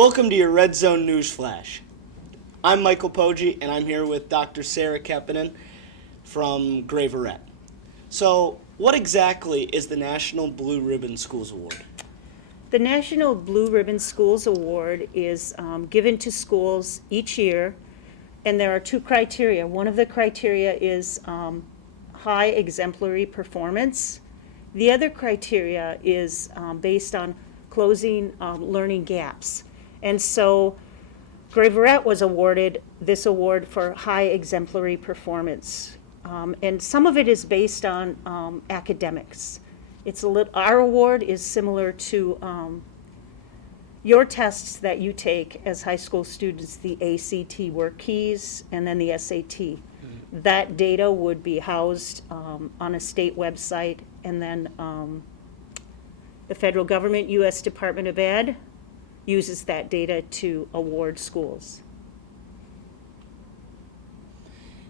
Welcome to your REDzone News Flash. I'm Michael Poggi, and I'm here with Dr. Sarah Kempainnen from Graveraet. So, what exactly is the National Blue Ribbon Schools Award? The National Blue Ribbon Schools Award is given to schools each year, and there are two criteria. One of the criteria is high exemplary performance. The other criteria is based on closing learning gaps. And so Graveraet was awarded this award for high exemplary performance. And some of it is based on academics. Our award is similar to your tests that you take as high school students, the ACT work keys and then the SAT. That data would be housed on a state website, and then the federal government, U.S. Department of Ed, uses that data to award schools.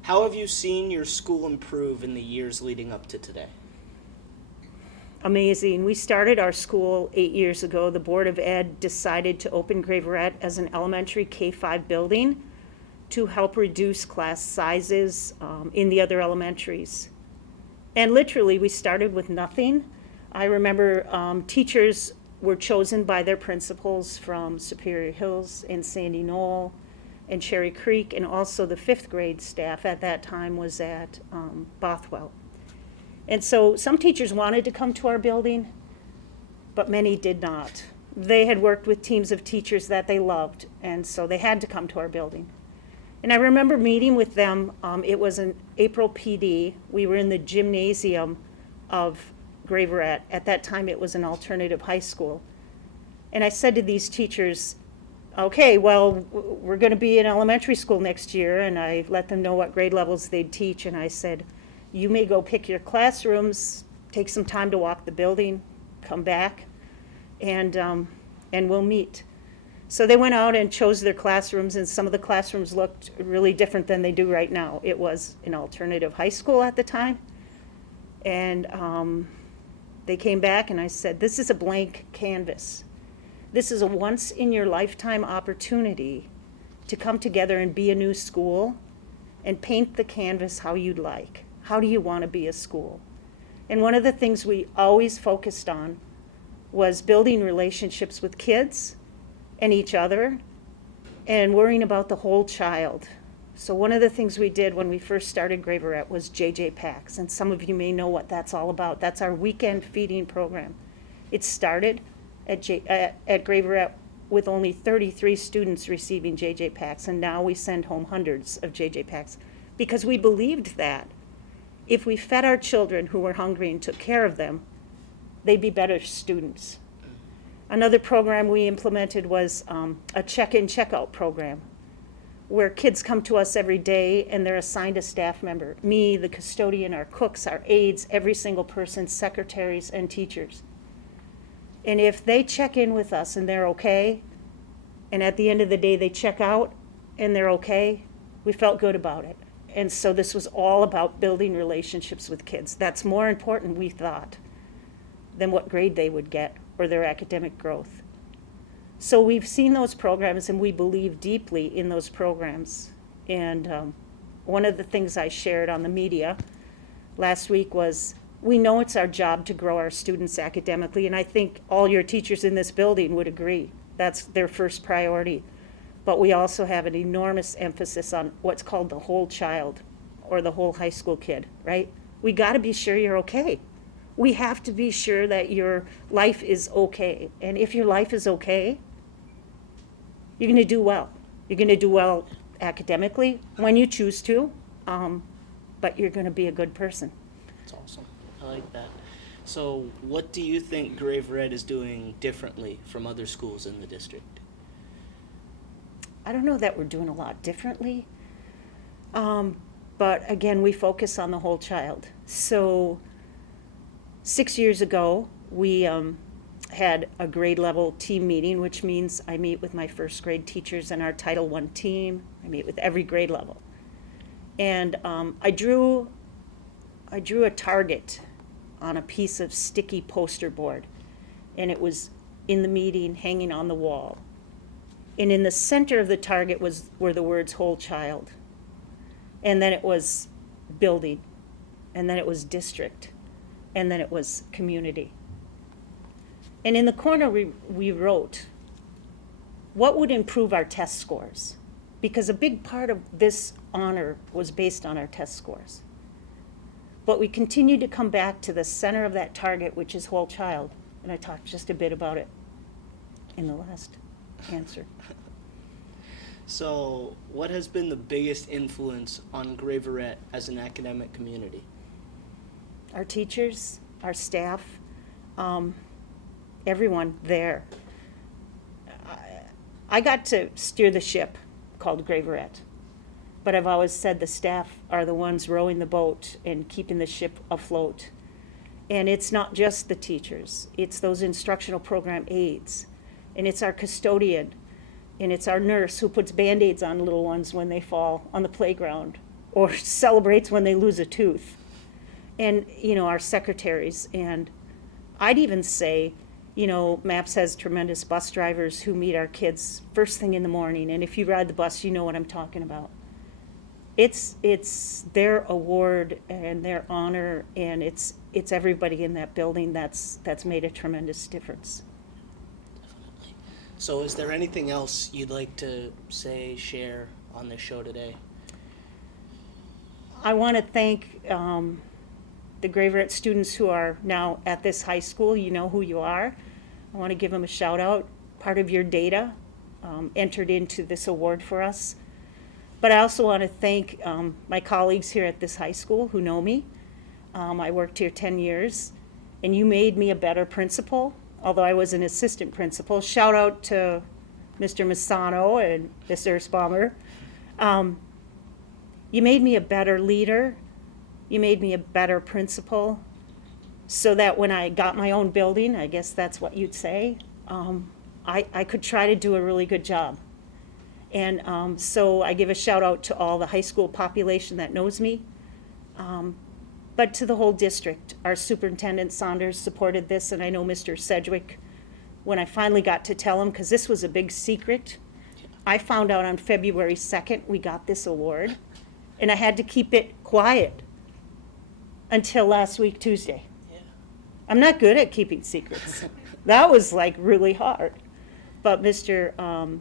How have you seen your school improve in the years leading up to today? Amazing. We started our school 8 years ago. The Board of Ed decided to open Graveraet as an elementary K-5 building to help reduce class sizes in the other elementaries. And literally, we started with nothing. I remember teachers were chosen by their principals from Superior Hills and Sandy Knoll and Cherry Creek, and also the 5th grade staff at that time was at Bothwell. And so some teachers wanted to come to our building, but many did not. They had worked with teams of teachers that they loved, and so they had to come to our building. And I remember meeting with them. It was an April PD. We were in the gymnasium of Graveraet. At that time, it was an alternative high school. And I said to these teachers, okay, well, we're going to be in elementary school next year, and I let them know what grade levels they'd teach, and I said, you may go pick your classrooms, take some time to walk the building, come back, and we'll meet. So they went out and chose their classrooms, and some of the classrooms looked really different than they do right now. It was an alternative high school at the time, and they came back, and I said, this is a blank canvas. This is a once-in-your-lifetime opportunity to come together and be a new school and paint the canvas how you'd like. How do you want to be a school? And one of the things we always focused on was building relationships with kids and each other and worrying about the whole child. So one of the things we did when we first started Graveraet was JJ Packs, and some of you may know what that's all about. That's our weekend feeding program. It started at Graveraet with only 33 students receiving JJ Packs, and now we send home hundreds of JJ Packs because we believed that if we fed our children who were hungry and took care of them, they'd be better students. Another program we implemented was a check-in, check-out program where kids come to us every day and they're assigned a staff member. Me, the custodian, our cooks, our aides, every single person, secretaries, and teachers. And if they check in with us and they're okay, and at the end of the day they check out and they're okay, we felt good about it. And so this was all about building relationships with kids. That's more important, we thought, than what grade they would get or their academic growth. So we've seen those programs, and we believe deeply in those programs. And one of the things I shared on the media last week was, we know it's our job to grow our students academically, and I think all your teachers in this building would agree. That's their first priority. But we also have an enormous emphasis on what's called the whole child or the whole high school kid, right? We got to be sure you're okay. We have to be sure that your life is okay. And if your life is okay, you're going to do well. You're going to do well academically when you choose to, but you're going to be a good person. That's awesome. I like that. So what do you think Graveraet is doing differently from other schools in the district? I don't know that we're doing a lot differently, but again, we focus on the whole child. So 6 years ago, we had a grade level team meeting, which means I meet with my first grade teachers and our Title I team. I meet with every grade level. And I drew a target on a piece of sticky poster board, and it was in the meeting hanging on the wall. And in the center of the target were the words whole child. And then it was building. And then it was district. And then it was community. And in the corner we wrote, what would improve our test scores? Because a big part of this honor was based on our test scores. But we continue to come back to the center of that target, which is whole child. And I talked just a bit about it in the last answer. So, what has been the biggest influence on Graveraet as an academic community? Our teachers, our staff, everyone there. I got to steer the ship called Graveraet, but I've always said the staff are the ones rowing the boat and keeping the ship afloat. And it's not just the teachers, it's those instructional program aides, and it's our custodian, and it's our nurse who puts Band-Aids on little ones when they fall on the playground or celebrates when they lose a tooth. And, our secretaries. And I'd even say, MAPS has tremendous bus drivers who meet our kids first thing in the morning. And if you ride the bus, you know what I'm talking about. It's their award and their honor, and it's everybody in that building that's made a tremendous difference. Definitely. So is there anything else you'd like to say, share on this show today? I want to thank the Graveraet students who are now at this high school. You know who you are. I want to give them a shout out. Part of your data entered into this award for us. But I also want to thank my colleagues here at this high school who know me. I worked here 10 years, and you made me a better principal, although I was an assistant principal. Shout out to Mr. Masano and Mr. Spalmer. You made me a better leader. You made me a better principal, so that when I got my own building, I guess that's what you'd say, I could try to do a really good job. And so I give a shout out to all the high school population that knows me, but to the whole district. Our superintendent Saunders supported this, and I know Mr. Sedgwick, when I finally got to tell him, because this was a big secret, I found out on February 2nd we got this award, and I had to keep it quiet until last week, Tuesday. Yeah. I'm not good at keeping secrets. That was really hard. But Mr.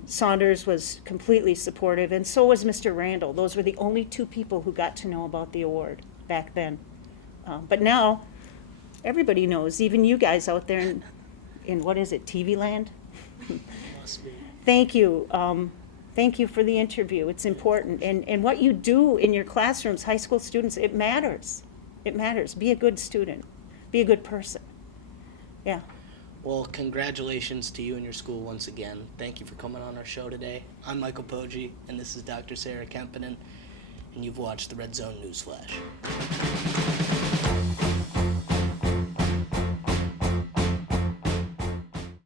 Saunders was completely supportive, and so was Mr. Randall. Those were the only two people who got to know about the award back then. But now, everybody knows, even you guys out there in what is it, TV land? Must be. Thank you. Thank you for the interview. It's important. And what you do in your classrooms, high school students, it matters. It matters. Be a good student. Be a good person. Yeah. Well, congratulations to you and your school once again. Thank you for coming on our show today. I'm Michael Poggi, and this is Dr. Sarah Kempainnen, and you've watched the REDzone Newsflash.